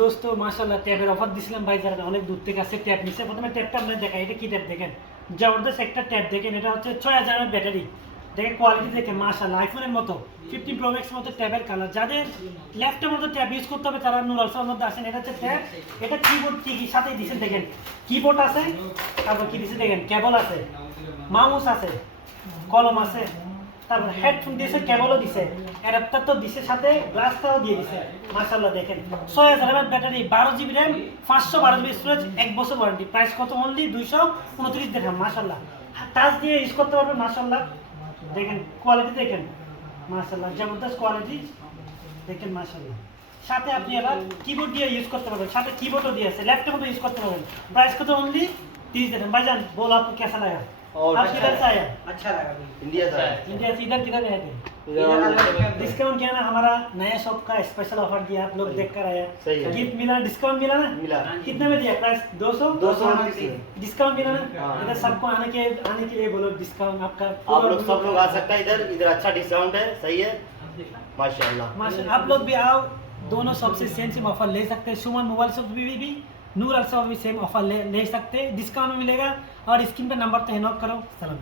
দোস্তো মাশাআল্লাহ ট্যাবের অফার দিছিলাম ভাই, যারা অনেক দূর থেকে আসছে ট্যাব নিছে। প্রথমে ট্যাবটা আমরা দেখাই, এটা কি ট্যাব দেখেন, জবরদস্ত একটা ট্যাব দেখেন। এটা হচ্ছে 6000 এর ব্যাটারি, দেখেন কোয়ালিটি দেখেন মাশাআল্লাহ আইফোনের মতো 15 প্রো ম্যাক্স মতো ট্যাবের কালার। যাদের ল্যাপটপের মতো ট্যাব ইউজ করতে হবে তারা নূর আলসার মধ্যে আসেন। এটা হচ্ছে ট্যাব, এটা কিবোর্ড কি সাথে দিছে দেখেন, কিবোর্ড আছে, তারপর কি দিছে দেখেন, কেবল আছে, মাউস আছে, কলম আছে, তারপর হেডফোন দিয়েছে, কেবলও দিছে, অ্যাডাপ্টার তো দিছে, সাথে গ্লাসটাও দিয়ে দিছে। মাশাআল্লাহ দেখেন 6000 mAh battery, 12 GB RAM, 512 GB storage, 1 বছর ওয়ারেন্টি। প্রাইস কত? অনলি 229 দিরহাম। মাশাআল্লাহ টাচ দিয়ে ইউজ করতে পারবেন। মাশাআল্লাহ দেখেন কোয়ালিটি দেখেন, মাশাআল্লাহ জবরদস্ত কোয়ালিটি দেখেন মাশাআল্লাহ। সাথে আপনি আবার কিবোর্ড দিয়ে ইউজ করতে পারবেন, সাথে কিবোর্ডও দিয়ে আছে, ল্যাপটপও ইউজ করতে পারবেন। প্রাইস কত? অনলি 30 दिरहम। भाईजान बोल आपको कैसा लगा? और आप किधर से आए? अच्छा लगा। इंडिया से आए। इंडिया से इधर किधर गए थे? इधर डिस्काउंट किया ना, हमारा नया शॉप का स्पेशल ऑफर दिया, आप लोग देख कर आए। सही है। गिफ्ट मिला, डिस्काउंट मिला ना? मिला। कितने में दिया प्राइस? 200 229 डिस्काउंट मिला ना? हाँ। इधर सबको आने के लिए बोलो डिस्काउंट आपका। आप लोग सब लोग आ सकते हैं इधर। इधर अच्छा डिस्काउंट है, सही है माशाल्लाह। माशाल्लाह आप लोग भी आओ, दोनों शॉप से सेम ऑफर ले सकते हैं। सुमन मोबाइल शॉप भी नूर अल शॉप भी सेम ऑफर ले सकते हैं, डिस्काउंट मिलेगा। और स्क्रीन पे नंबर तो नोट करो। सलाम।